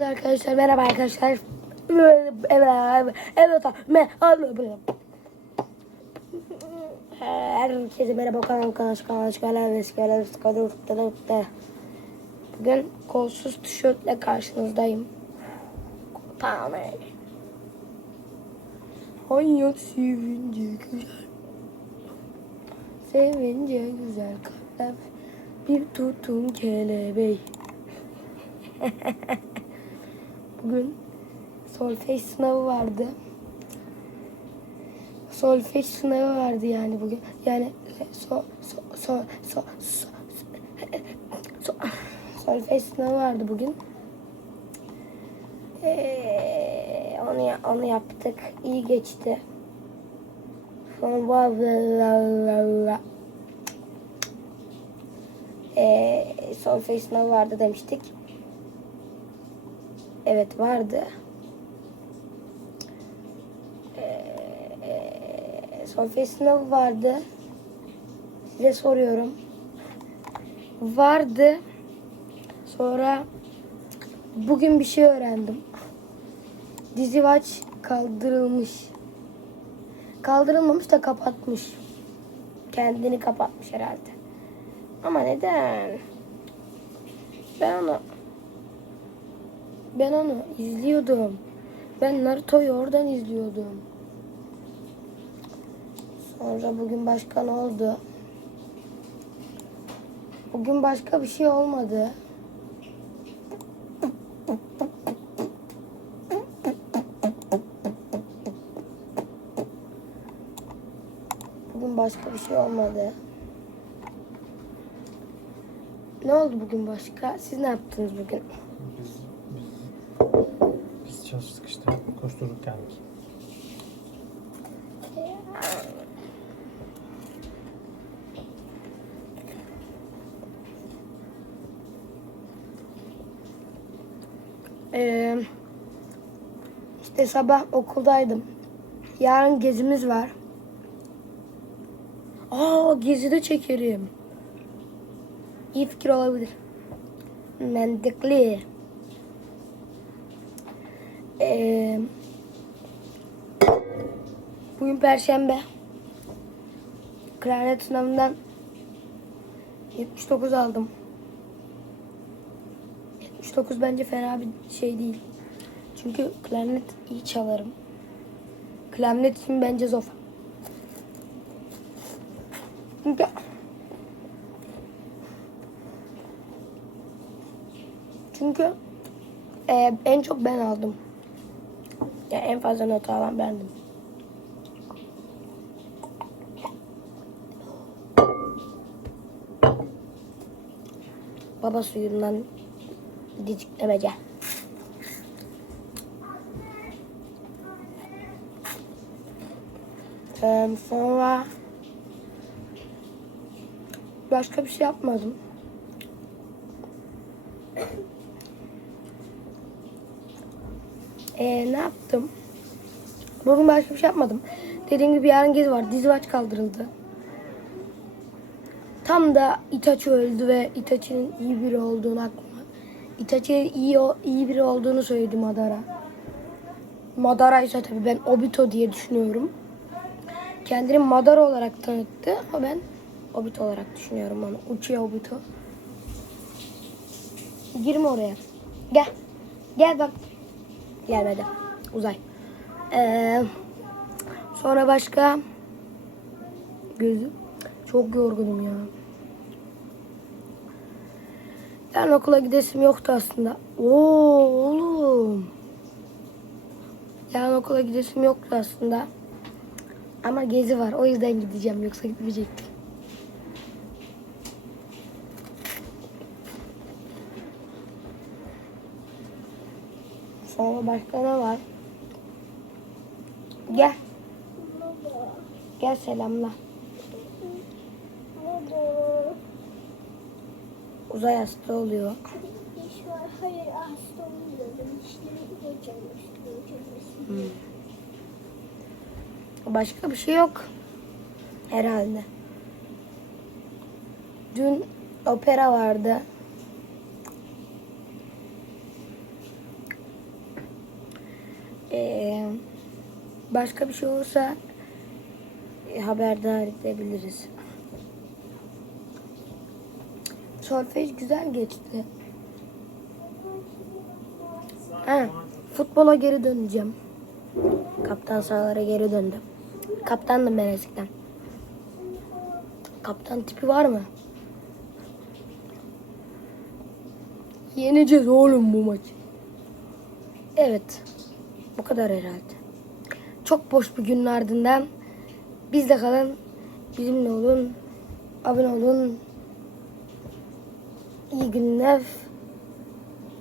Evet arkadaşlar merhaba arkadaşlar. Evet evet. Herkese merhaba kanal kanal kanal kanal kanal kanal Bugün kolsuz tişörtle karşınızdayım. Tamam. Hayat sevince güzel. Sevince güzel kalem. Bir tutun kelebeği. Bugün solfej sınavı vardı. Solfej sınavı vardı yani bugün. Yani so so so so so, so solfej sınavı vardı bugün. Ee, onu onu yaptık. İyi geçti. Sonra ee, solfej sınavı vardı demiştik. Evet vardı. Ee, solfej sınavı vardı. Size soruyorum. Vardı. Sonra bugün bir şey öğrendim. Dizivaç kaldırılmış. Kaldırılmamış da kapatmış. Kendini kapatmış herhalde. Ama neden? Ben onu ben onu izliyordum. Ben Naruto'yu oradan izliyordum. Sonra bugün başka ne oldu? Bugün başka bir şey olmadı. Bugün başka bir şey olmadı. Ne oldu bugün başka? Siz ne yaptınız bugün? Biz, çalıştık işte. Koşturduk geldik. Ee, işte sabah okuldaydım. Yarın gezimiz var. Aa gezi de çekerim. İyi fikir olabilir. Mantıklı. Bugün perşembe. Klarnet sınavından 79 aldım. 79 bence fena bir şey değil. Çünkü klarnet iyi çalarım. Klarnet için bence zor. Çünkü Çünkü e, en çok ben aldım. Yani en fazla not alan bendim. Baba suyundan diciklemece. Ee, sonra başka bir şey yapmadım. Ee, ne yaptım? Bugün başka bir şey yapmadım. Dediğim gibi yarın gezi var. Dizivaç kaldırıldı. Tam da Itachi öldü ve Itachi'nin iyi biri olduğunu aklıma. Itachi iyi iyi biri olduğunu söyledi Madara. Madara ise tabii ben Obito diye düşünüyorum. Kendini Madara olarak tanıttı ama ben Obito olarak düşünüyorum onu. Uchiha Obito. Girme oraya. Gel. Gel bak. Gelmedi. Uzay. Ee, sonra başka gözüm. Çok yorgunum ya. Yarın okula gidesim yoktu aslında. Oo oğlum. Yarın okula gidesim yoktu aslında. Ama gezi var. O yüzden gideceğim. Yoksa gitmeyecektim. Sonra başka ne var? Gel. Gel selamla. Uzay hasta oluyor. Hayır. Hocaymış. Başka bir şey yok. Herhalde. Dün opera vardı. Başka bir şey olursa e, haberdar edebiliriz. Solfej güzel geçti. Ha, futbola geri döneceğim. Kaptan sahalara geri döndüm. Kaptandım ben eskiden. Kaptan tipi var mı? Yeneceğiz oğlum bu maçı. Evet. Bu kadar herhalde. Çok boş bir günün ardından bizde kalın. Bizimle olun. Abone olun. İyi günler.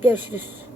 Görüşürüz.